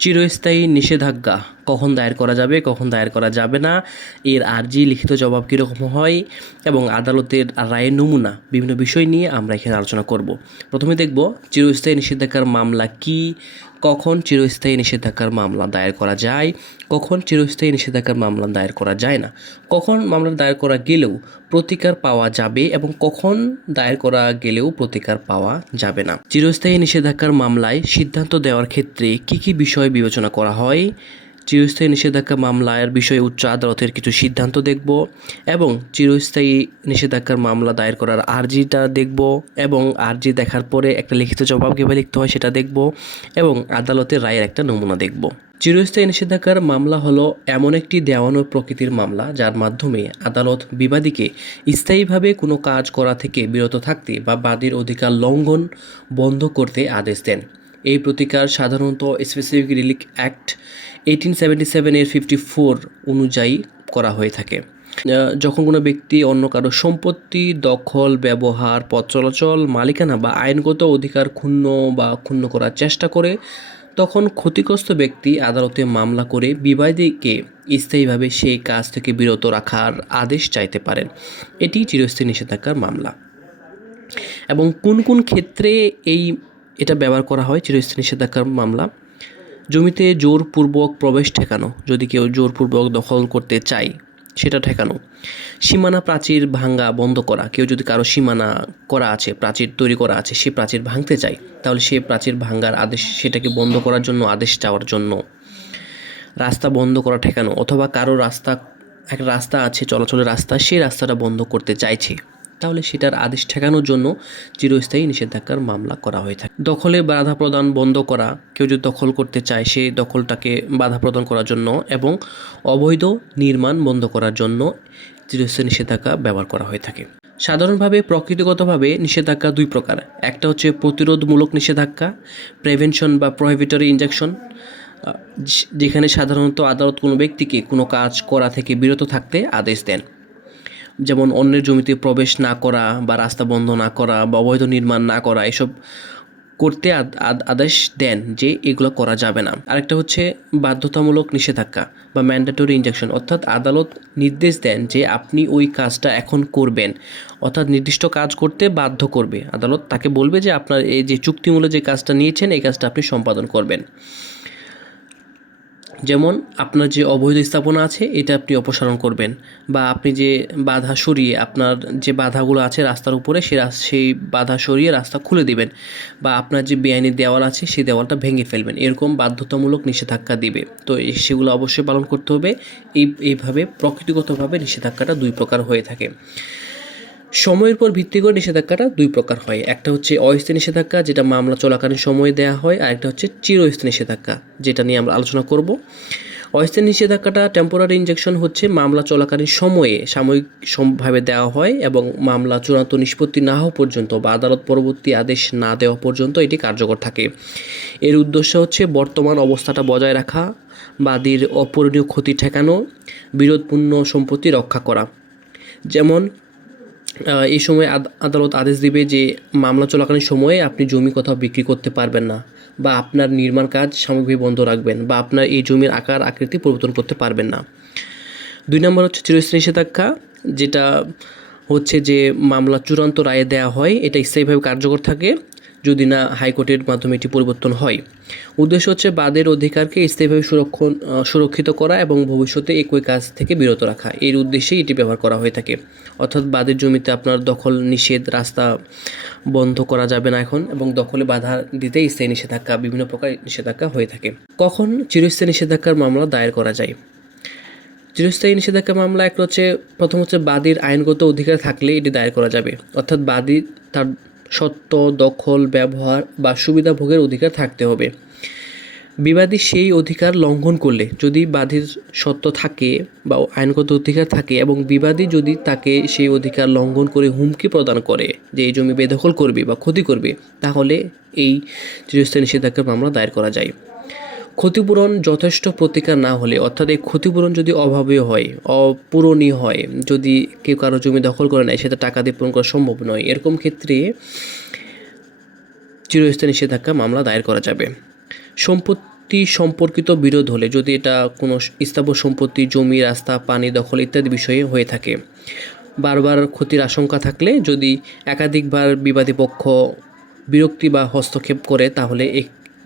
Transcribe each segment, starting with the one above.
চিরস্থায়ী নিষেধাজ্ঞা কখন দায়ের করা যাবে, কখন দায়ের করা যাবে না, এর আর্জি লিখিত জবাব কীরকম হয় এবং আদালতের রায়ের নমুনা বিভিন্ন বিষয় নিয়ে আমরা এখানে আলোচনা করব। প্রথমে দেখব চিরস্থায়ী নিষেধাজ্ঞার মামলা কি, কখন চিরস্থায়ী নিষেধাজ্ঞার মামলা দায়ের করা যায়, কখন চিরস্থায়ী নিষেধাজ্ঞার মামলা দায়ের করা যায় না, কখন মামলা দায়ের করা গেলেও প্রতিকার পাওয়া যাবে এবং কখন দায়ের করা গেলেও প্রতিকার পাওয়া যাবে না। চিরস্থায়ী নিষেধাজ্ঞার মামলায় সিদ্ধান্ত দেওয়ার ক্ষেত্রে কী কী বিষয় বিবেচনা করা হয়, চিরস্থায়ী নিষেধাজ্ঞা মামলার বিষয়ে উচ্চ আদালতের কিছু সিদ্ধান্ত দেখব এবং চিরস্থায়ী নিষেধাজ্ঞার মামলা দায়ের করার আর্জিটা দেখব এবং আর্জি দেখার পরে একটা লিখিত জবাব কীভাবে লিখতে হয় সেটা দেখব এবং আদালতের রায়ের একটা নমুনা দেখব। চিরস্থায়ী নিষেধাজ্ঞার মামলা হলো এমন একটি দেওয়ানো প্রকৃতির মামলা যার মাধ্যমে আদালত বিবাদীকে স্থায়ীভাবে কোনো কাজ করা থেকে বিরত থাকতে বা বাদীর অধিকার লঙ্ঘন বন্ধ করতে আদেশ দেন। এই প্রতিকার সাধারণত স্পেসিফিক রিলিফ অ্যাক্ট 1877 এর 54 অনুযায়ী করা হয়ে থাকে। যখন কোনো ব্যক্তি অন্য কারো সম্পত্তি দখল, ব্যবহার, পথ চলাচল, মালিকানা বা আইনগত অধিকার ক্ষুণ্ণ করার চেষ্টা করে, তখন ক্ষতিগ্রস্ত ব্যক্তি আদালতে মামলা করে বিবাদীকে স্থায়ীভাবে সেই কাজ থেকে বিরত রাখার আদেশ চাইতে পারেন। এটি চিরস্থায়ী নিষেধাজ্ঞার মামলা। এবং কোন কোন ক্ষেত্রে এটা ব্যবহার করা হয় চিরস্থায়ী নিষেধাজ্ঞার মামলা? জমিতে জোরপূর্বক প্রবেশ ঠেকানো, যদি কেউ জোরপূর্বক দখল করতে চায় সেটা ঠেকানো। সীমানা প্রাচীর ভাঙা বন্ধ করা, কেউ যদি কারো সীমানা করা আছে, প্রাচীর তৈরি করা আছে, সে প্রাচীর ভাঙতে চায়, তাহলে সে প্রাচীর ভাঙার আদেশ, সেটাকে বন্ধ করার জন্য আদেশ চাওয়ার জন্য। রাস্তা বন্ধ করা ঠেকানো, অথবা কারো একটা রাস্তা আছে, চলাচলের রাস্তা, সেই রাস্তাটা বন্ধ করতে চাইছে, তাহলে সেটার আদেশ ঠেকানোর জন্য চিরস্থায়ী নিষেধাজ্ঞার মামলা করা হয়ে থাকে। দখলে বাধা প্রদান বন্ধ করা, কেউ যদি দখল করতে চায় সে দখলটাকে বাধা প্রদান করার জন্য এবং অবৈধ নির্মাণ বন্ধ করার জন্য চিরস্থায়ী নিষেধাজ্ঞা ব্যবহার করা হয়ে থাকে। সাধারণভাবে প্রকৃতিগতভাবে নিষেধাজ্ঞা দুই প্রকার। একটা হচ্ছে প্রতিরোধমূলক নিষেধাজ্ঞা, প্রিভেনশন বা প্রহিবিটরি ইনজাংশন, যেখানে সাধারণত আদালত কোনো ব্যক্তিকে কোনো কাজ করা থেকে বিরত থাকতে আদেশ দেন, যেমন অন্যের জমিতে প্রবেশ না করা বা রাস্তা বন্ধ না করা বা অবৈধ নির্মাণ না করা, এসব করতে আদেশ দেন যে এগুলো করা যাবে না। আরেকটা হচ্ছে বাধ্যতামূলক নিষেধাজ্ঞা বা ম্যান্ডেটরি ইনজাংশন, অর্থাৎ আদালত নির্দেশ দেন যে আপনি ওই কাজটা এখন করবেন, অর্থাৎ নির্দিষ্ট কাজ করতে বাধ্য করবে। আদালত তাকে বলবে যে আপনার এই যে চুক্তিমূলক যে কাজটা নিয়েছেন এই কাজটা আপনি সম্পাদন করবেন। যেমন আপনার যে অবৈধ স্থাপনা আছে এটা আপনি অপসারণ করবেন, বা আপনি যে বাধা সরিয়ে, আপনার যে বাধাগুলো আছে রাস্তার উপরে সেই বাধা সরিয়ে রাস্তা খুলে দিবেন, বা আপনার যে বেআইনি দেওয়াল আছে সেই দেওয়ালটা ভেঙে ফেলবেন, এরকম বাধ্যতামূলক নিষেধাজ্ঞা দিবে। তো সেগুলো অবশ্যই পালন করতে হবে। এইভাবে প্রকৃতিগতভাবে নিষেধাজ্ঞাটা দুই প্রকার হয়ে থাকে। সময়ের উপর ভিত্তি করে নিষেধাজ্ঞাটা দুই প্রকার হয়। একটা হচ্ছে অস্থায়ী নিষেধাজ্ঞা, যেটা মামলা চলাকালীন সময়ে দেওয়া হয়, আর একটা হচ্ছে চিরস্থায়ী নিষেধাজ্ঞা, যেটা নিয়ে আমরা আলোচনা করব। অস্থায়ী নিষেধাজ্ঞাটা টেম্পোরারি ইনজাংশন হচ্ছে মামলা চলাকালীন সময়ে সাময়িকভাবে দেওয়া হয় এবং মামলা চূড়ান্ত নিষ্পত্তি না হওয়া পর্যন্ত বা আদালত পরবর্তী আদেশ না দেওয়া পর্যন্ত এটি কার্যকর থাকে। এর উদ্দেশ্য হচ্ছে বর্তমান অবস্থাটা বজায় রাখা, বাদীর অপূরণীয় ক্ষতি ঠেকানো, বিরোধপূর্ণ সম্পত্তি রক্ষা করা। যেমন এই সময় আদালত আদেশ দিবে যে মামলা চলাকালীন সময়ে আপনি জমি কোথাও বিক্রি করতে পারবেন না, বা আপনার নির্মাণ কাজ সামগ্রিক বন্ধ রাখবেন, বা আপনার এই জমির আকার আকৃতি পরিবর্তন করতে পারবেন না। 2 নম্বর হচ্ছে চিরস্থায়ী নিষেধাজ্ঞা, যেটা হচ্ছে যে মামলা চূড়ান্ত রায়ে দেওয়া হয়, এটা স্থায়ীভাবে কার্যকর থাকে যদি না হাইকোর্টের মাধ্যমে এটি পরিবর্তন হয়। উদ্দেশ্য হচ্ছে বাদের অধিকারকে স্থায়ীভাবে সুরক্ষিত করা এবং ভবিষ্যতে একই কাজ থেকে বিরত রাখা, এর উদ্দেশ্যেই এটি ব্যবহার করা হয়ে থাকে। অর্থাৎ বাদের জমিতে আপনার দখল নিষেধ, রাস্তা বন্ধ করা যাবে না এখন, এবং দখলে বাধা দিতে স্থায়ী নিষেধাজ্ঞা, বিভিন্ন প্রকার নিষেধাজ্ঞা হয়ে থাকে। কখন চিরস্থায়ী নিষেধাজ্ঞার মামলা দায়ের করা যায়? চিরস্থায়ী নিষেধাজ্ঞা মামলা প্রথম হচ্ছে বাদীর আইনগত অধিকার থাকলে এটি দায়ের করা যাবে, অর্থাৎ বাদী তার সত্ত্ব, দখল, ব্যবহার বা সুবিধা ভোগের অধিকার থাকতে হবে। বিবাদী সেই অধিকার লঙ্ঘন করলে, যদি বাদীর সত্ত্ব থাকে বা আইনগত অধিকার থাকে এবং বিবাদী যদি তাকে সেই অধিকার লঙ্ঘন করে হুমকি প্রদান করে যে এই জমি বেদখল করবে বা ক্ষতি করবে, তাহলে এই চিরস্থায়ী নিষেধাজ্ঞার মামলা দায়ের করা যায়। ক্ষতিপূরণ যথেষ্ট প্রতিকার না হলে, অর্থাৎ এই ক্ষতিপূরণ যদি অভাবীয় হয়, অপূরণীয় হয়, যদি কেউ কারো জমি দখল করে নেয় সেটা টাকা দিয়ে পূরণ করা সম্ভব নয়, এরকম ক্ষেত্রে চিরস্থায়ী নিষেধাজ্ঞা মামলা দায়ের করা যাবে। চুক্তি সম্পর্কিত বিরোধ হলে, যদি এটা কোনো স্থাবর সম্পত্তি, জমি, রাস্তা, পানি দখল ইত্যাদি বিষয়ে হয়ে থাকে, বারবার ক্ষতির আশঙ্কা থাকলে, যদি একাধিকবার বিবাদী পক্ষ বিরক্তি বা হস্তক্ষেপ করে, তাহলে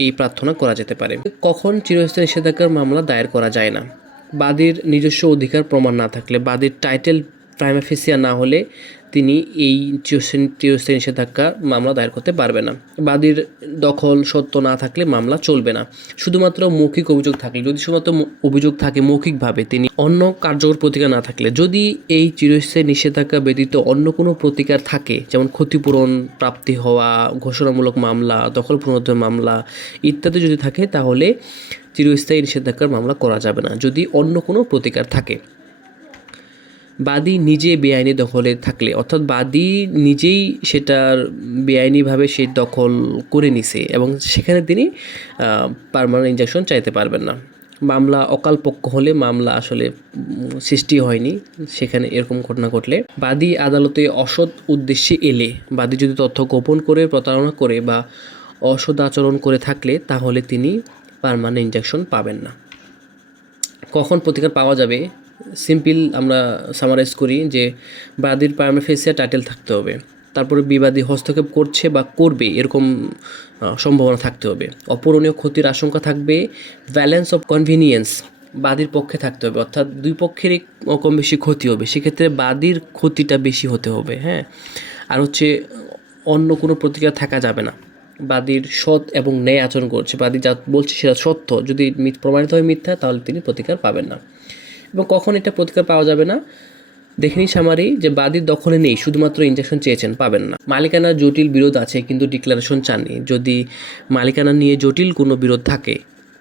এই প্রার্থনা করা যেতে পারে। কখন চিরস্থায়ী নিষেধাজ্ঞার মামলা দায়ের করা যায় না? বাদীর নিজস্ব অধিকার প্রমাণ না থাকলে, বাদীর টাইটেল প্রাইমা ফেসিয়া না হলে তিনি এই চিরস্থায়ী নিষেধাজ্ঞা মামলা দায়ের করতে পারবে না। বাদীর দখল সত্য না থাকলে মামলা চলবে না। শুধুমাত্র মৌখিক অভিযোগ থাকলে, যদি শুধুমাত্র অভিযোগ থাকে মৌখিকভাবে, তিনি অন্য কার্যকর প্রতিকার না থাকলে, যদি এই চিরস্থায়ী নিষেধাজ্ঞা ব্যতীত অন্য কোনো প্রতিকার থাকে, যেমন ক্ষতিপূরণ প্রাপ্তি হওয়া, ঘোষণামূলক মামলা, দখল পুনরুদ্ধার মামলা ইত্যাদি যদি থাকে, তাহলে চিরস্থায়ী নিষেধাজ্ঞার মামলা করা যাবে না যদি অন্য কোনো প্রতিকার থাকে। বাদী নিজে বেআইনি দখলে থাকলে, অর্থাৎ বাদী নিজেই সেটার বেআইনিভাবে সেই দখল করে নিছে এবং সেখানে তিনি পার্মানেন্ট ইনজাংশন চাইতে পারবেন না। মামলা অকালপক্ষ হলে, মামলা আসলে সৃষ্টি হয়নি, সেখানে এরকম ঘটনা ঘটলে, বাদী আদালতে অসৎ উদ্দেশ্যে এলে, বাদী যদি তথ্য গোপন করে, প্রতারণা করে বা অসৎ আচরণ করে থাকলে, তাহলে তিনি পার্মানেন্ট ইনজাংশন পাবেন না। কখন প্রতিকার পাওয়া যাবে? সিম্পল আমরা সামারাইজ করি যে বাদীর প্রাইমা ফেসিয়া টাইটেল থাকতে হবে, তারপরে বিবাদী হস্তক্ষেপ করছে বা করবে এরকম সম্ভাবনা থাকতে হবে, অপূরণীয় ক্ষতির আশঙ্কা থাকবে, ব্যালেন্স অফ কনভিনিয়েন্স বাদীর পক্ষে থাকতে হবে, অর্থাৎ দুই পক্ষেরই কম বেশি ক্ষতি হবে, সেক্ষেত্রে বাদীর ক্ষতিটা বেশি হতে হবে। হ্যাঁ, আর হচ্ছে অন্য কোনো প্রতিকার থাকা যাবে না। বাদীর সৎ এবং ন্যায় আচরণ করছে, বাদী যা বলছে সেটা সত্য, যদি প্রমাণিত হয় মিথ্যা, তাহলে তিনি প্রতিকার পাবেন না। এবং কখন এটা প্রতিকার পাওয়া যাবে না? দেখে নিই সামারি যে বাদীর দখলে নেই, শুধুমাত্র ইনজাংশন চেয়েছেন, পাবেন না। মালিকানার জটিল বিরোধ আছে কিন্তু ডিক্লারেশন চাননি, যদি মালিকানা নিয়ে জটিল কোনো বিরোধ থাকে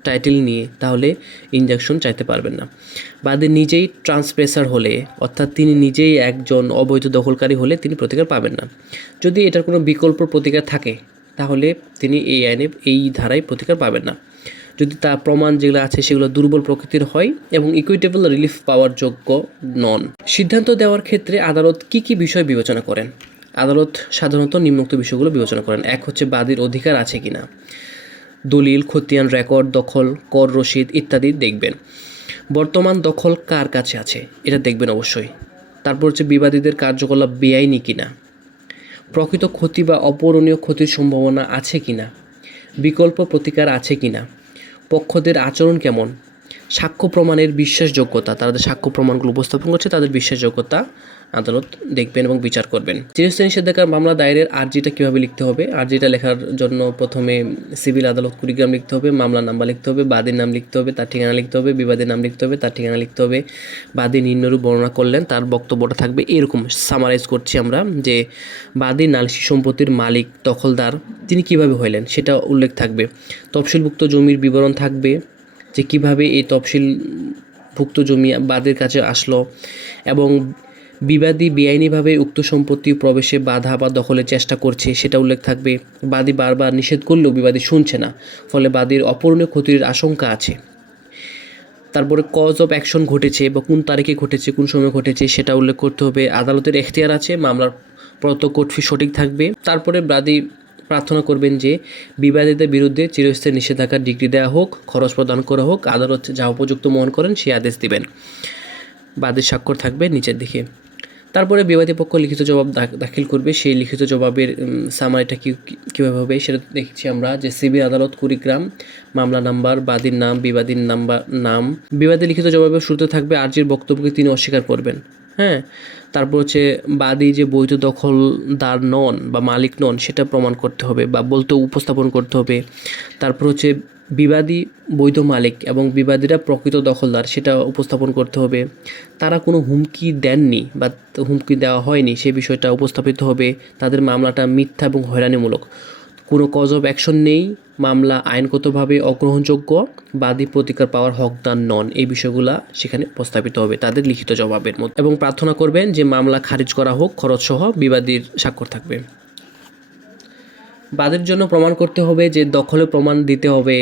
টাইটেল নিয়ে, তাহলে ইনজাংশন চাইতে পারবেন না। বাদী নিজেই ট্রান্সপ্রেসার হলে, অর্থাৎ তিনি নিজেই একজন অবৈধ দখলকারী হলে, তিনি প্রতিকার পাবেন না। যদি এটার কোনো বিকল্প প্রতিকার থাকে, তাহলে তিনি এই আইনে এই ধারায় প্রতিকার পাবেন না। যদি তার প্রমাণ যেগুলো আছে সেগুলো দুর্বল প্রকৃতির হয় এবং ইকুইটেবল রিলিফ পাওয়ার যোগ্য নন। সিদ্ধান্ত দেওয়ার ক্ষেত্রে আদালত কি কি বিষয় বিবেচনা করেন? আদালত সাধারণত নিম্নোক্ত বিষয়গুলো বিবেচনা করেন। এক হচ্ছে বাদীর অধিকার আছে কিনা, দলিল, খতিয়ান, রেকর্ড, দখল, কর রসিদ ইত্যাদি দেখবেন। বর্তমান দখল কার কাছে আছে এটা দেখবেন অবশ্যই। তারপর হচ্ছে বিবাদীদের কার্যকলাপ বেআইনি কিনা, প্রকৃত ক্ষতি বা অপূরণীয় ক্ষতির সম্ভাবনা আছে কিনা, বিকল্প প্রতিকার আছে কিনা, পক্ষদের আচরণ কেমন, সাক্ষ্য প্রমাণের বিশ্বাসযোগ্যতা, তাদের সাক্ষ্য প্রমাণগুলো উপস্থাপন করছে তাদের বিশ্বাসযোগ্যতা আদালত দেখবেন এবং বিচার করবেন। চিরস্থায়ী নিষেধাজ্ঞার মামলা দায়েরের আর্জিটা কীভাবে লিখতে হবে? আর্জিটা লেখার জন্য প্রথমে সিভিল আদালত কুড়িগ্রাম লিখতে হবে, মামলার নাম্বার লিখতে হবে, বাদীর নাম লিখতে হবে, তার ঠিকানা লিখতে হবে, বিবাদের নাম লিখতে হবে, তার ঠিকানা লিখতে হবে, বাদী নিম্নরূপ বর্ণনা করলেন, তার বক্তব্যটা থাকবে এরকম। সামারাইজ করছি আমরা যে বাদী নালিশি সম্পত্তির মালিক, দখলদার তিনি কিভাবে হইলেন সেটা উল্লেখ থাকবে। তফসিলভুক্ত জমির বিবরণ থাকবে, যে কিভাবে এই তফসিলভুক্ত জমি বাদীর কাছে আসলো, এবং বিবাদী বেআইনিভাবে উক্ত সম্পত্তি প্রবেশে বাধা বা দখলের চেষ্টা করছে সেটা উল্লেখ থাকবে। বাদী বারবার নিষেধ করলেও বিবাদী শুনছে না, ফলে বাদীর অপূরণীয় ক্ষতির আশঙ্কা আছে। তারপরে কজ অফ অ্যাকশন ঘটেছে বা কোন তারিখে ঘটেছে, কোন সময় ঘটেছে সেটা উল্লেখ করতে হবে। আদালতের এখতিয়ার আছে, মামলার প্রদত্ত কোর্ট ফি সঠিক থাকবে। তারপরে বাদী প্রার্থনা করবেন যে বিবাদীদের বিরুদ্ধে চিরস্থায়ী নিষেধাজ্ঞার ডিগ্রি দেওয়া হোক, খরচ প্রদান করা হোক, আদালত যা উপযুক্ত মনে করেন সেই আদেশ দিবেন। বাদীর স্বাক্ষর থাকবে নিচের দিকে। তারপরে বিবাদী পক্ষ লিখিত জবাব দাখিল করবে, সেই লিখিত জবাবের সামারিটা কীভাবে হবে সেটা দেখছি আমরা, যে সিভিল আদালত কুড়িগ্রাম, মামলা নাম্বার, বাদীর নাম, বিবাদীর নাম। বিবাদী লিখিত জবাবের শুরুতে থাকবে আর্জির বক্তব্যকে তিনি অস্বীকার করবেন। হ্যাঁ, তারপর হচ্ছে বাদী যে বৈধ দখলদার নন বা মালিক নন সেটা প্রমাণ করতে হবে বা বলতে উপস্থাপন করতে হবে। তারপর হচ্ছে বিবাদী বৈধ মালিক এবং বিবাদীরা প্রকৃত দখলদার সেটা উপস্থাপন করতে হবে। তারা কোনো হুমকি দেননি বা হুমকি দেওয়া হয়নি সে বিষয়টা উপস্থাপিত হবে। তাদের মামলাটা মিথ্যা এবং হয়রানিমূলক, কোনো কজ অফ অ্যাকশন নেই, মামলা আইনগতভাবে অগ্রহণযোগ্য, বাদী প্রতিকার পাওয়ার হকদার নন, এই বিষয়গুলো সেখানে উপস্থাপিত হবে তাদের লিখিত জবাবের মধ্যে। এবং প্রার্থনা করবেন যে মামলা খারিজ করা হোক, খরচসহ বিবাদীর স্বাক্ষর থাকবে। বাদীর জন্য প্রমাণ করতে হবে যে দখলে প্রমাণ দিতে হবে,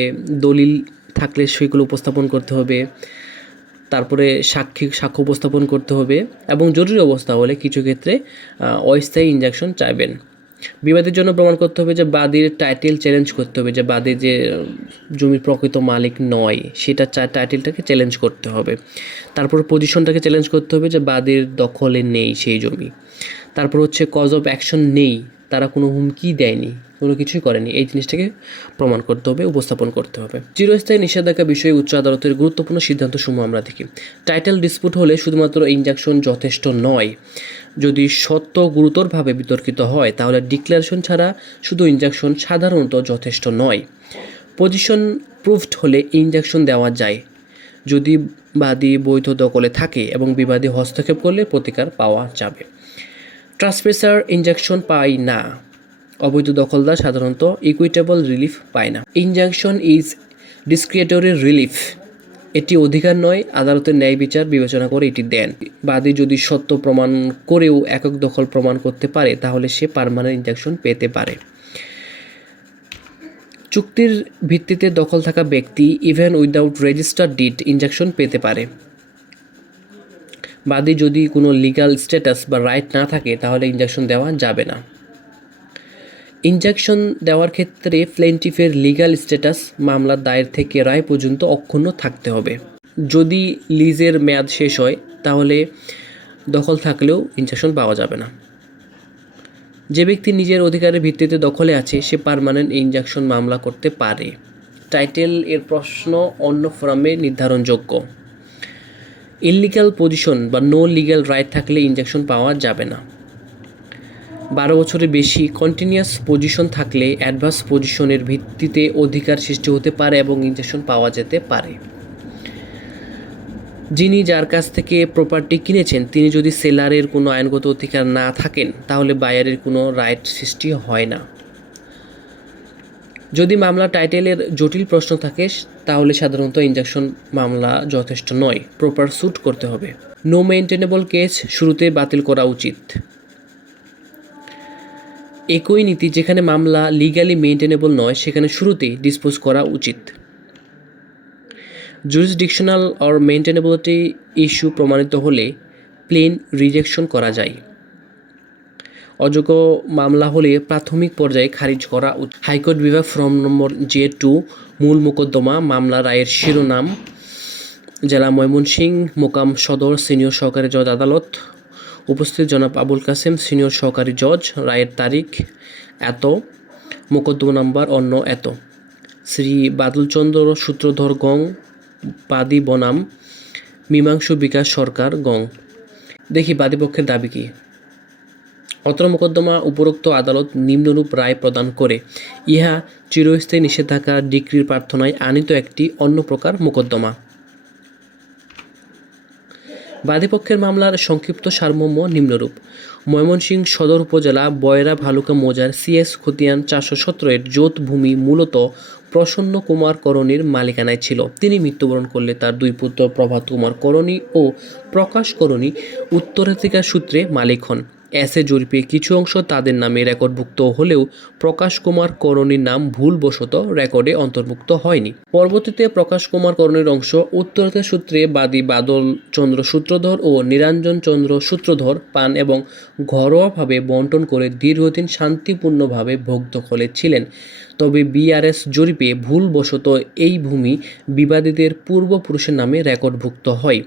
দলিল থাকলে সেগুলো উপস্থাপন করতে হবে, তারপরে সাক্ষ্য উপস্থাপন করতে হবে এবং জরুরি অবস্থা হলে কিছু ক্ষেত্রে অস্থায়ী ইনজাংশন চাইবেন। বিবাদের জন্য প্রমাণ করতে হবে যে বাদীর টাইটেল চ্যালেঞ্জ করতে হবে, যে বাদী যে জমির প্রকৃত মালিক নয় সেটা টাইটেলটাকে চ্যালেঞ্জ করতে হবে। তারপর পজিশনটাকে চ্যালেঞ্জ করতে হবে যে বাদীর দখলে নেই সেই জমি। তারপর হচ্ছে কজ অফ অ্যাকশন নেই, তারা কোনো হুমকি দেয়নি, কোনো কিছুই করেনি, এই জিনিসটাকে প্রমাণ করতে হবে, উপস্থাপন করতে হবে। চিরস্থায়ী নিষেধাজ্ঞা বিষয়ে উচ্চ আদালতের গুরুত্বপূর্ণ সিদ্ধান্তসমূহ আমরা দেখি। টাইটেল ডিসপুট হলে শুধুমাত্র ইনজাংশন যথেষ্ট নয়, যদি সত্য গুরুতরভাবে বিতর্কিত হয় তাহলে ডিক্লারেশন ছাড়া শুধু ইনজাংশন সাধারণত যথেষ্ট নয়। পজিশন প্রুভড হলে ইনজাংশন দেওয়া যায় যদি বাদী বৈধ দখলে থাকে এবং বিবাদী হস্তক্ষেপ করলে প্রতিকার পাওয়া যাবে। ট্রান্সপ্রেসার ইনজাংশন পায় না, অবৈধ দখলদার সাধারণত ইকুইটেবল রিলিফ পায় না। ইনজাংশন ইজ ডিসক্রিয়েটরি রিলিফ, এটি অধিকার নয়, আদালতের ন্যায় বিচার বিবেচনা করে এটি দেন। বাদী যদি সত্য প্রমাণ করেও একক দখল প্রমাণ করতে পারে তাহলে সে পার্মানেন্ট ইনজাংশন পেতে পারে। চুক্তির ভিত্তিতে দখল থাকা ব্যক্তি even without registered did injunction পেতে পারে। বাদী যদি কোনো লিগ্যাল স্ট্যাটাস বা রাইট না থাকে তাহলে ইনজাংশন দেওয়া যাবে না। ইনজাংশন দেওয়ার ক্ষেত্রে প্লেন্টিফের লিগ্যাল স্ট্যাটাস মামলার দায়ের থেকে রায় পর্যন্ত অক্ষুণ্ণ থাকতে হবে। যদি লিজের মেয়াদ শেষ হয় তাহলে দখল থাকলেও ইনজাংশন পাওয়া যাবে না। যে ব্যক্তি নিজের অধিকারের ভিত্তিতে দখলে আছে সে পার্মানেন্ট ইনজাংশন মামলা করতে পারে। টাইটেল এর প্রশ্ন অন্য ফোরামে নির্ধারণযোগ্য। ইললিগাল পজিশন বা নো লিগ্যাল রাইট থাকলে ইনজাংশন পাওয়া যাবে না। 12 বছরের বেশি কন্টিনিউয়াস পজিশন থাকলে অ্যাডভান্স পজিশনের ভিত্তিতে অধিকার সৃষ্টি হতে পারে এবং ইনজাংশন পাওয়া যেতে পারে। যিনি যার কাছ থেকে প্রপার্টি কিনেছেন তিনি যদি সেলারের কোনো আইনগত অধিকার না থাকেন তাহলে বায়ারের কোনো রাইট সৃষ্টি হয় না। যদি মামলা টাইটেলের জটিল প্রশ্ন থাকে তাহলে সাধারণত ইনজাংশন মামলা যথেষ্ট নয়, প্রপার স্যুট করতে হবে। নো মেইনটেনেবল কেস শুরুতে বাতিল করা উচিত। একই নীতি, যেখানে মামলা লিগ্যালি মেইনটেনেবল নয় সেখানে শুরুতেই ডিসপোজ করা উচিত। জুরিসডিকশনাল অর মেইনটেনেবিলিটি ইস্যু প্রমাণিত হলে প্লেন রিজেকশন করা যায়। অযোগ্য মামলা হলে প্রাথমিক পর্যায়ে খারিজ করা উচিত। হাইকোর্ট বিভাগ ফর্ম নম্বর J2 মূল মোকদ্দমা মামলা রায়ের শিরোনাম জেলা ময়মনসিংহ মোকাম সদর সিনিয়র সহকারী জজ আদালত, উপস্থিত জনাব আবুল কাসেম সিনিয়র সহকারী জজ, রায়ের তারিখ এত, মোকদ্দমা নাম্বার অন্য এত, শ্রী বাদলচন্দ্র সূত্রধর গং, বাদী বনাম মীমাংসু বিকাশ সরকার গং। দেখি বাদীপক্ষের দাবি কী। অত্র মোকদ্দমা উপরোক্ত আদালত নিম্নরূপ রায় প্রদান করে, ইহা চিরস্থায়ী নিষেধাজ্ঞা ডিক্রির প্রার্থনায় আনিত একটি অন্য প্রকার মোকদ্দমা। বাদীপক্ষের মামলার সংক্ষিপ্ত সারমর্ম নিম্নরূপ। ময়মনসিংহ সদর উপজেলা বয়রা ভালুকা মৌজার CS খতিয়ান 417 জোত ভূমি মূলত প্রসন্ন কুমার করণীর মালিকানায় ছিল। তিনি মৃত্যুবরণ করলে তার দুই পুত্র প্রভাত কুমার করণী ও প্রকাশ করণী উত্তরাধিকার সূত্রে মালিক হন। এসে জরিপে কিছু অংশ তাদের নামে রেকর্ডভুক্ত হলেও প্রকাশ কুমার করণীর নাম ভুলবশত রেকর্ডে অন্তর্ভুক্ত হয়নি। পরবর্তীতে প্রকাশ কুমার করণীর অংশ উত্তরাধিকার সূত্রে বাদী বাদল চন্দ্র সূত্রধর ও নিরঞ্জন চন্দ্র সূত্রধর পান এবং ঘরোয়াভাবে বন্টন করে দীর্ঘদিন শান্তিপূর্ণভাবে ভোগ দখলে ছিলেন। তবে BRS জরিপে ভুলবশত এই ভূমি বিবাদীদের পূর্বপুরুষের নামে রেকর্ডভুক্ত হয়।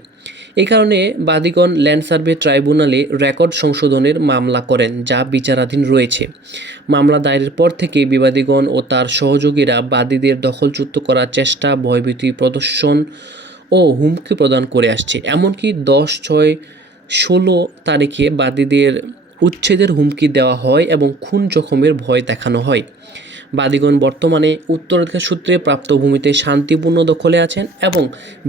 এ কারণে বাদীগণ ল্যান্ড সার্ভে ট্রাইব্যুনালে রেকর্ড সংশোধনের মামলা করেন, যা বিচারাধীন রয়েছে। মামলা দায়েরের পর থেকে বিবাদীগণ ও তার সহযোগীরা বাদীদের দখলচ্যুত করার চেষ্টা, ভয়ভীতি প্রদর্শন ও হুমকি প্রদান করে আসছে। এমনকি 10/6/16 তারিখে বাদীদের উচ্ছেদের হুমকি দেওয়া হয় এবং খুন জখমের ভয় দেখানো হয়। বাদীগণ বর্তমানে উত্তরাধিকার সূত্রে প্রাপ্ত ভূমিতে শান্তিপূর্ণ দখলে আছেন এবং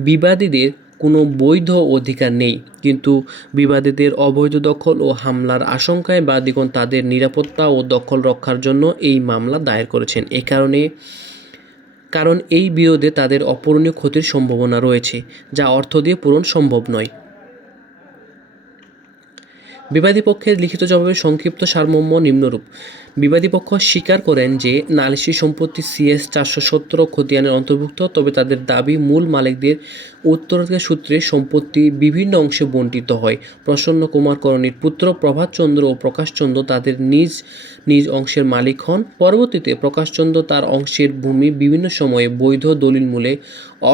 বিবাদীদের কোনো বৈধ অধিকার নেই, কিন্তু বিবাদীদের অবৈধ দখল ও হামলার আশঙ্কায় বাদীগণ তাদের নিরাপত্তা ও দখল রক্ষার জন্য এই মামলা দায়ের করেছেন। কারণ এই বিরোধে তাদের অপূরণীয় ক্ষতির সম্ভাবনা রয়েছে, যা অর্থ দিয়ে পূরণ সম্ভব নয়। বিবাদী পক্ষের লিখিত জবাবে সংক্ষিপ্ত সারমর্ম নিম্নরূপ। বিবাদী পক্ষ স্বীকার করেন যে নালিশি সম্পত্তি CS 417 খতিয়ানের অন্তর্ভুক্ত, তবে তাদের দাবি মূল মালিকদের উত্তরাধিকার সূত্রে সম্পত্তি বিভিন্ন অংশে বণ্টিত হয়। প্রসন্ন কুমার করণীর পুত্র প্রভাতচন্দ্র ও প্রকাশচন্দ্র তাদের নিজ নিজ অংশের মালিক হন। পরবর্তীতে প্রকাশচন্দ্র তার অংশের ভূমি বিভিন্ন সময়ে বৈধ দলিল মূলে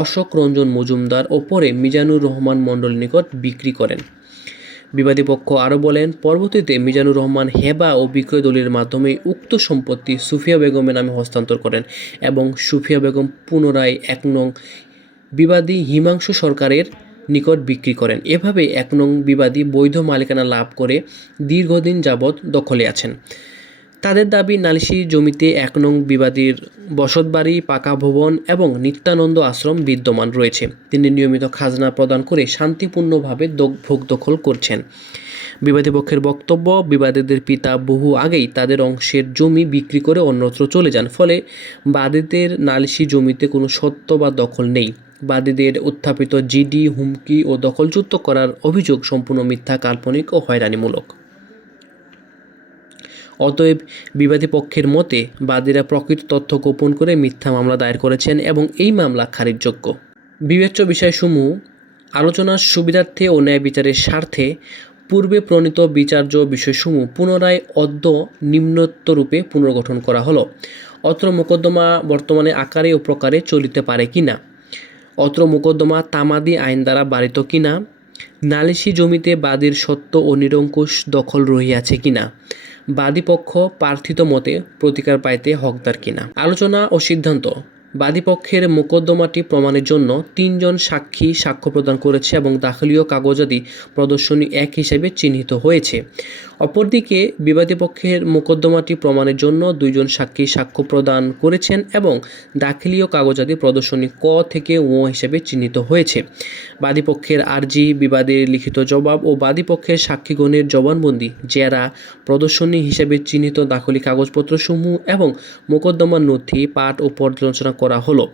অশোক রঞ্জন মজুমদার ও পরে মিজানুর রহমান মণ্ডলের নিকট বিক্রি করেন। বিবাদী পক্ষ আরও বলেন, পরবর্তীতে মিজানুর রহমান হেবা ও বিক্রয় দলিলের মাধ্যমে উক্ত সম্পত্তি সুফিয়া বেগমের নামে হস্তান্তর করেন এবং সুফিয়া বেগম পুনরায় 1 নং বিবাদী হিমাংশু সরকারের নিকট বিক্রি করেন। এভাবে 1 নং বিবাদী বৈধ মালিকানা লাভ করে দীর্ঘদিন যাবৎ দখলে আছেন। তাদের দাবি, নালিশি জমিতে 1 নং বিবাদীর বসতবাড়ি, পাকা ভবন এবং নিত্যানন্দ আশ্রম বিদ্যমান রয়েছে। তিনি নিয়মিত খাজনা প্রদান করে শান্তিপূর্ণভাবে ভোগ দখল করছেন। বিবাদী পক্ষের বক্তব্য, বিবাদীদের পিতা বহু আগেই তাদের অংশের জমি বিক্রি করে অন্যত্র চলে যান, ফলে বাদীদের নালিশি জমিতে কোনো সত্ত্ব বা দখল নেই। বাদীদের উত্থাপিত জিডি, হুমকি ও দখলচ্যুত করার অভিযোগ সম্পূর্ণ মিথ্যা, কাল্পনিক ও হয়রানিমূলক। অতএব বিবাদী পক্ষের মতে বাদীরা প্রকৃত তথ্য গোপন করে মিথ্যা মামলা দায়ের করেছেন এবং এই মামলা খারিজযোগ্য। বিবেচ্য বিষয়সমূহ আলোচনার সুবিধার্থে ও ন্যায় বিচারের স্বার্থে পূর্বে প্রণীত বিচার্য বিষয়সমূহ পুনরায় অদ্য নিম্নোক্তরূপে পুনর্গঠন করা হলো। অত্র মোকদ্দমা বর্তমানে আকারে ও প্রকারে চলিতে পারে কিনা, অত্র মোকদ্দমা তামাদি আইন দ্বারা বারিত কিনা, নালিশি জমিতে বাদীর সত্য ও নিরঙ্কুশ দখল রহিয়াছে কিনা, বাদী পক্ষ প্রার্থিত মতে প্রতিকার পাইতে হকদার কিনা। আলোচনা ও সিদ্ধান্ত। বাদী পক্ষের মোকদ্দমাটি প্রমাণের জন্য 3 জন সাক্ষী সাক্ষ্য প্রদান করেছে এবং দাখিলীয় কাগজাদি প্রদর্শনী 1 হিসেবে চিহ্নিত হয়েছে। অপরদিকে বিবাদী পক্ষের মোকদ্দমাটি প্রমাণের জন্য 2 জন সাক্ষী সাক্ষ্য প্রদান করেছেন এবং দাখিলীয় কাগজাদি প্রদর্শনী ক থেকে ও হিসেবে চিহ্নিত হয়েছে। বাদী পক্ষের আর্জি, বিবাদের লিখিত জবাব ও বাদী পক্ষের সাক্ষীগণের জবানবন্দি, জেরা, প্রদর্শনী হিসেবে চিহ্নিত দাখিলী কাগজপত্রসমূহ এবং মোকদ্দমার নথি পাঠ ও পর্যালোচনা করা হলো।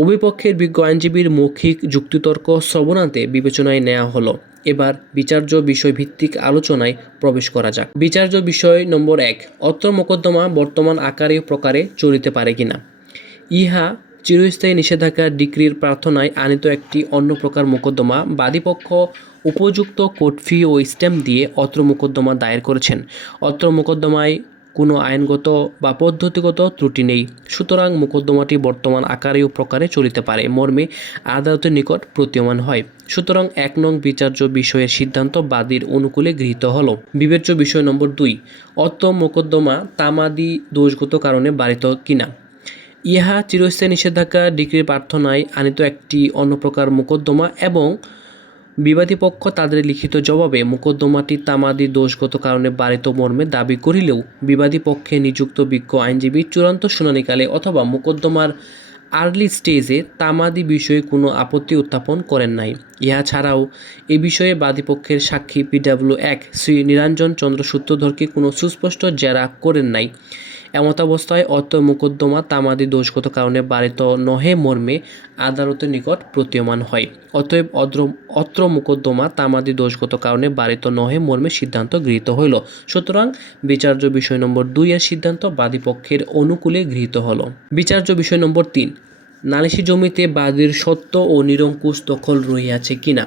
উভয় পক্ষের বিজ্ঞ আইনজীবীর মৌখিক যুক্তিতর্ক শ্রবণান্তে বিবেচনায় নেওয়া হলো। এবার বিচার্য বিষয় ভিত্তিক আলোচনায় প্রবেশ করা যাক। বিচার্য বিষয় নম্বর 1, অত্র মোকদ্দমা বর্তমান আকারে প্রকারে চলিতে পারে কিনা। ইহা চিরস্থায়ী নিষেধাজ্ঞা ডিক্রির প্রার্থনায় আনিত একটি অন্য প্রকার মোকদ্দমা। বাদীপক্ষ উপযুক্ত কোর্ট ফি ও স্ট্যাম্প দিয়ে অত্র মোকদ্দমা দায়ের করেছেন। অত্র মোকদ্দমায় কোনো আইনগত বা পদ্ধতিগত ত্রুটি নেই, সুতরাং মোকদ্দমাটি বর্তমান আকারে ও প্রকারে চলিতে পারে মর্মে আদালতের নিকট প্রতীয়মান হয়। সুতরাং 1 নং বিচার্য বিষয়ের সিদ্ধান্ত বাদীর অনুকূলে গৃহীত হল। বিবেচ্য বিষয় নম্বর 2, অত্র মোকদ্দমা তামাদি দোষগত কারণে বারিত কিনা। ইহা চিরস্থায়ী নিষেধাজ্ঞা ডিক্রির প্রার্থনায় আনিত একটি অন্য প্রকার মোকদ্দমা এবং বিবাদী পক্ষ তাদের লিখিত জবাবে মোকদ্দমাটি তামাদি দোষগত কারণে বারিত মর্মে দাবি করিলেও বিবাদী পক্ষে নিযুক্ত বিজ্ঞ আইনজীবী চূড়ান্ত শুনানিকালে অথবা মোকদ্দমার আর্লি স্টেজে তামাদি বিষয়ে কোনো আপত্তি উত্থাপন করেন নাই। ইহা ছাড়াও এ বিষয়ে বাদীপক্ষের সাক্ষী PW1 শ্রী নিরঞ্জন চন্দ্র সূত্রধরকে কোনো সুস্পষ্ট জেরা করেন নাই। এমতাবস্থায় অত্র মোকদ্দমা তামাদি দোষগত কারণে বারিত নহে মর্মে আদালতের নিকট প্রতীয়মান হয়। অতএব অত্র মোকদ্দমা তামাদি দোষগত কারণে বারিত নহে মর্মে সিদ্ধান্ত গৃহীত হইল। সুতরাং বিচার্য বিষয় নম্বর 2 এর সিদ্ধান্ত বাদীপক্ষের অনুকূলে গৃহীত হল। বিচার্য বিষয় নম্বর 3, নালিশি জমিতে বাদীর সত্য ও নিরঙ্কুশ দখল রহিয়াছে কিনা।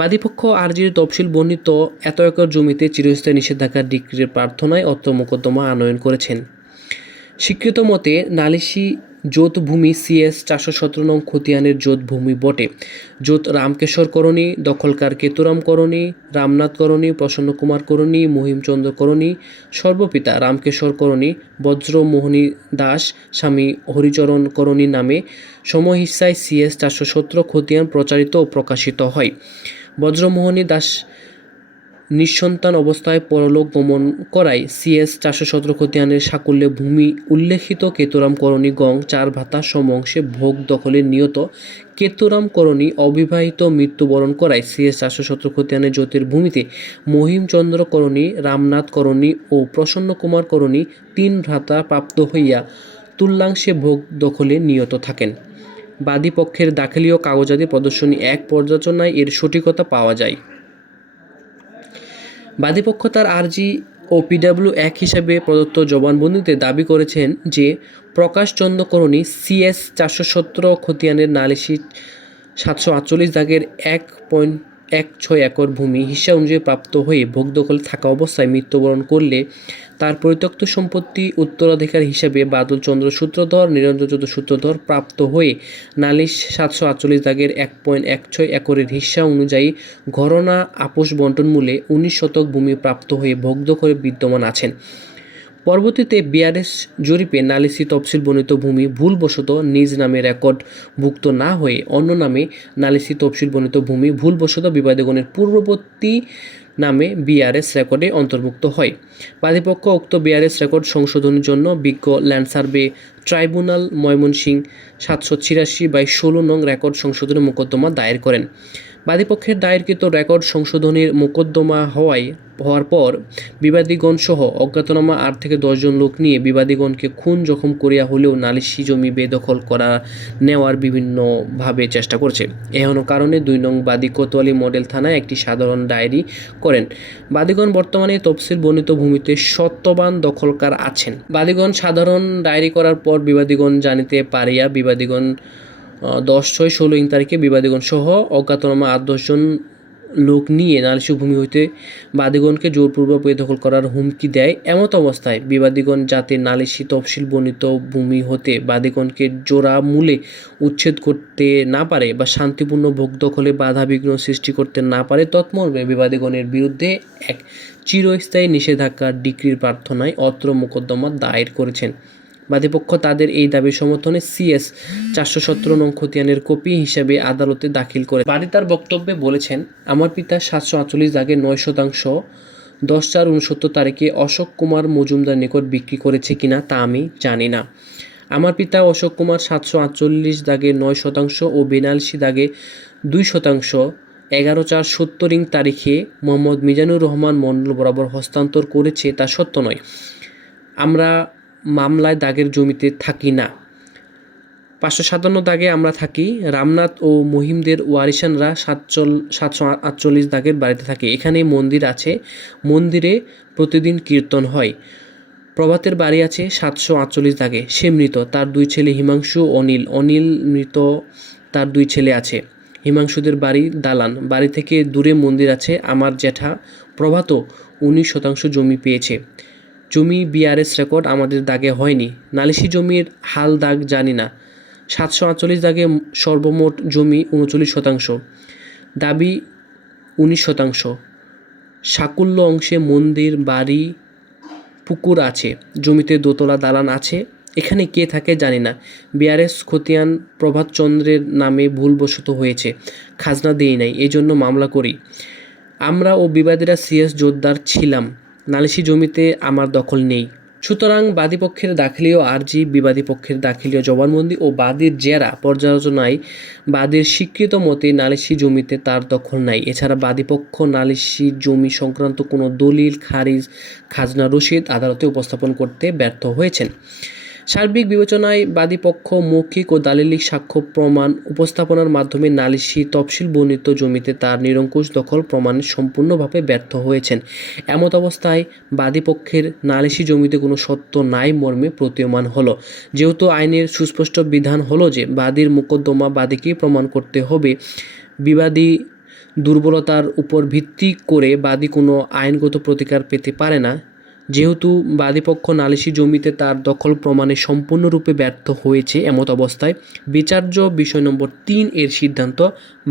বাদীপক্ষ আর্জির তফসিল বর্ণিত এত একর জমিতে চিরস্থায়ী নিষেধাজ্ঞা ডিক্রির প্রার্থনায় অত্র মোকদ্দমা আনয়ন করেছেন। স্বীকৃত মতে নালিশি জোত ভূমি CS 417 নং খতিয়ানের জোত ভূমি বটে। জোত রামকেশর করণী, দখলকার কেতুরাম করণী, রামনাথ করণী, প্রসন্ন কুমার করণী, মহিমচন্দ্র করণী, সর্বপিতা রামকেশর করণী, বজ্রমোহনী দাস, স্বামী হরিচরণ করণী নামে সমহিস্যায় CS 417 খতিয়ান প্রচারিত ও প্রকাশিত হয়। বজ্রমোহনী দাস নিঃসন্তান অবস্থায় পরলোক গমন করায় CS 417 খতিয়ানের সাকুল্যে ভূমি উল্লেখিত কেতুরাম করণী গং 4 ভাতা সমঅংশে ভোগ দখলে নিয়ত কেতুরাম করণী অবিবাহিত মৃত্যুবরণ করায় CS 417 খতিয়ানের জ্যোতির ভূমিতে মহিমচন্দ্র করণী, রামনাথ করণী ও প্রসন্ন কুমার করণী 3 ভ্রাতা প্রাপ্ত হইয়া তুল্যাংশে ভোগ দখলে নিয়ত থাকেন। বাদী পক্ষের দাখিলীয় কাগজাদি প্রদর্শনী 1 পর্যালোচনায় এর সঠিকতা পাওয়া যায়। বাদীপক্ষ তার আরজি ও পিডব্লিউ এক হিসাবে প্রদত্ত জবানবন্দিতে দাবি করেছেন যে প্রকাশচন্দ্র করণী CS 417 খতিয়ানের নালিশি 748 দাগের 1.16 একর ভূমি হিস্সা অনুযায়ী প্রাপ্ত হয়ে ভোগ দখলে থাকা অবস্থায় মৃত্যুবরণ করলে তার পরিত্যক্ত সম্পত্তি উত্তরাধিকার হিসাবে বাদল চন্দ্র সূত্রধর, নিরঞ্জন চন্দ্র সূত্রধর প্রাপ্ত হয়ে নালিশ 748 দাগের 1.16 একরের হিস্সা অনুযায়ী ঘরনা আপোষ বন্টন মূলে 19 শতক ভূমি প্রাপ্ত হয়ে ভোগ দখলে বিদ্যমান আছেন। পরবর্তীতে বিআরএস জরিপে নালিশি তফসিল বর্ণিত ভূমি ভুলবশত নিজ নামে রেকর্ডভুক্ত না হয়ে অন্য নামে নালিশি তফসিল বর্ণিত ভূমি ভুলবশত বিবাদীগণের পূর্ববর্তী নামে বিআরএস রেকর্ডে অন্তর্ভুক্ত হয়। বাদীপক্ষ উক্ত বিআরএস রেকর্ড সংশোধনের জন্য বিজ্ঞ ল্যান্ড সার্ভে ট্রাইব্যুনাল ময়মনসিংহ 786/16 নং রেকর্ড সংশোধনের মোকদ্দমা দায়ের করেন। বাদীপক্ষের দায়েরকৃত রেকর্ড সংশোধনের মোকদ্দমা হওয়ার পর বিবাদীগণ সহ অজ্ঞাতনামা 8 থেকে 10 জন লোক নিয়ে বিবাদীগণকে খুন জখম করিয়া হলেও নালিশি জমি বেদখল করা নেওয়ার বিভিন্নভাবে চেষ্টা করছে। এহেন কারণে 2 নং বাদী কোতোয়ালি মডেল থানায় একটি সাধারণ ডায়েরি করেন। বাদীগণ বর্তমানে তফসিল বর্ণিত ভূমিতে সত্যবান দখলকার আছেন। বাদীগণ সাধারণ ডায়েরি করার পর বিবাদীগণ জানিতে পারিয়া বিবাদীগণ 10/6/16 তারিখে বিবাদীগণ সহ অজ্ঞাতনামা 8-10 জন লোক নিয়ে নালিশি ভূমি হইতে বাদীগণকে জোরপূর্বক বেদখল করার হুমকি দেয়। এমত অবস্থায় বিবাদীগণ যাতে নালিশি তফসিল বর্ণিত ভূমি হতে বাদীগণকে জোড়া মূলে উচ্ছেদ করতে না পারে বা শান্তিপূর্ণ ভোগ দখলে বাধা বিঘ্ন সৃষ্টি করতে না পারে তৎমর্মে বিবাদীগণের বিরুদ্ধে এক চিরস্থায়ী নিষেধাজ্ঞার ডিক্রির প্রার্থনায় অত্র মোকদ্দমা দায়ের করেছেন। বাদীপক্ষ তাদের এই দাবির সমর্থনে CS 417 নং খতিয়ানের কপি হিসাবে আদালতে দাখিল করে। বাদী তার বক্তব্যে বলেছেন, আমার পিতা 748 দাগের 9 শতাংশ 10/4/69 তারিখে অশোক কুমার মজুমদার নিকট বিক্রি করেছে কিনা তা আমি জানি না। আমার পিতা অশোক কুমার 748 দাগের 9 শতাংশ ও 42 দাগে 2 শতাংশ 11/4/70 তারিখে মোহাম্মদ মিজানুর রহমান মণ্ডল বরাবর হস্তান্তর করেছে তা সত্য নয়। আমরা মামলায় দাগের জমিতে থাকি না। 557 দাগে আমরা থাকি। রামনাথ ও মহিমদের ওয়ারিশানরা 748 দাগের বাড়িতে থাকে। এখানে মন্দির আছে, মন্দিরে প্রতিদিন কীর্তন হয়। প্রভাতের বাড়ি আছে 748 দাগে, সে মৃত। তার 2 ছেলে হিমাংশু, অনিল মৃত, তার 2 ছেলে আছে। হিমাংশুদের বাড়ি দালান, বাড়ি থেকে দূরে মন্দির আছে। আমার জ্যাঠা প্রভাত 19 শতাংশ জমি পেয়েছে। জমি বিআরএস রেকর্ড আমাদের দাগে হয়নি। নালিশি জমির হাল দাগ জানি না। 748 দাগে সর্বমোট জমি 39 শতাংশ, দাবি 19 শতাংশ। সাকুল্য অংশে মন্দির, বাড়ি, পুকুর আছে। জমিতে দোতলা দালান আছে। এখানে কে থাকে জানি না। বিআরএস খতিয়ান প্রভাতচন্দ্রের নামে ভুলবশত হয়েছে, খাজনা দেই নাই, এজন্য মামলা করি। আমরা ও বিবাদীরা CS জোরদার ছিলাম। নালিশি জমিতে আমার দখল নেই। সুতরাং বাদীপক্ষের দাখিলীয় আরজি, বিবাদী পক্ষের দাখিলীয় জবানবন্দি ও বাদীর জেরা পর্যালোচনায় বাদীর স্বীকৃত মতে নালিশি জমিতে তার দখল নাই। এছাড়া বাদীপক্ষ নালিশি জমি সংক্রান্ত কোনো দলিল, খারিজ, খাজনা রসিদ আদালতে উপস্থাপন করতে ব্যর্থ হয়েছেন। সার্বিক বিবেচনায় বাদীপক্ষ মৌখিক ও দালিলিক সাক্ষ্য প্রমাণ উপস্থাপনার মাধ্যমে নালিশি তফসিল বর্ণিত জমিতে তার নিরঙ্কুশ দখল প্রমাণে সম্পূর্ণভাবে ব্যর্থ হয়েছেন। এমত অবস্থায় বাদীপক্ষের নালিশি জমিতে কোনো সত্য নাই মর্মে প্রতীয়মান হলো। যেহেতু আইনের সুস্পষ্ট বিধান হলো যে বাদীর মোকদ্দমা বাদীকেই প্রমাণ করতে হবে, বিবাদী দুর্বলতার উপর ভিত্তি করে বাদী কোনো আইনগত প্রতিকার পেতে পারে না। যেহেতু বাদীপক্ষ নালিশি জমিতে তার দখল প্রমাণে সম্পূর্ণরূপে ব্যর্থ হয়েছে, এমত অবস্থায় বিচার্য বিষয় নম্বর 3 এর সিদ্ধান্ত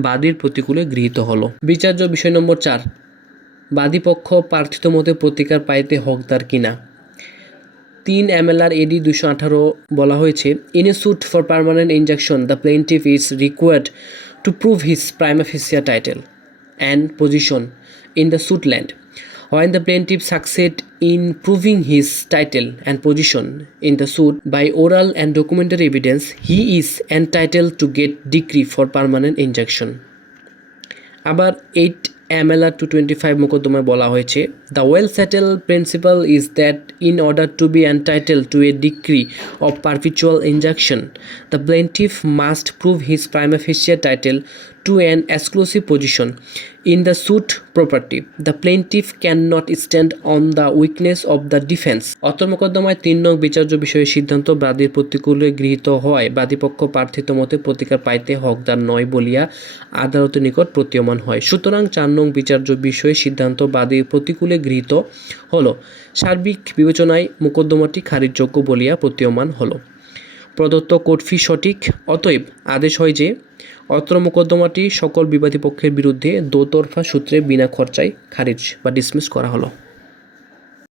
বাদীর প্রতিকূলে গৃহীত হলো। বিচার্য বিষয় নম্বর 4, বাদীপক্ষ প্রার্থিত মতে প্রতিকার পাইতে হকদার কিনা। 3 MLR AD 218 বলা হয়েছে, in a suit for permanent injunction the plaintiff is required to prove his prima facie title and position in the suit land. When the plaintiff succeeds in proving his title and position in the suit by oral and documentary evidence, he is entitled to get decree for permanent injunction. আবার 8 MLR 225 মোকদ্দমায় বলা হয়েছে, the well settled principle is that in order to be entitled to a decree of perpetual injunction, the plaintiff must prove his prima facie title to an exclusive position in the suit property. The plaintiff cannot stand on the weakness of the defense. অত্র মোকদ্দমায় ৩ নং বিচার্য বিষয়ে সিদ্ধান্ত বাদীর প্রতিকূলে গৃহীত হয় বাদীপক্ষ প্রার্থিত মতে প্রতিকার পাইতে হকদার নয় বলিয়া আদালতের নিকট প্রতীয়মান হয়। সুতরাং ৪ নং বিচার্য বিষয়ে সিদ্ধান্ত বাদীর প্রতিকূলে গৃহীত হল। সার্বিক বিবেচনায় মোকদ্দমাটি খারিজযোগ্য বলিয়া প্রতীয়মান হল। প্রদত্ত কোর্ট ফি সঠিক, অতএব আদেশ হয় যে অত্র মোকদ্দমাটি সকল বিবাদী পক্ষের বিরুদ্ধে দোতরফা সূত্রে বিনা খরচায় খারিজ বা ডিসমিস করা হলো।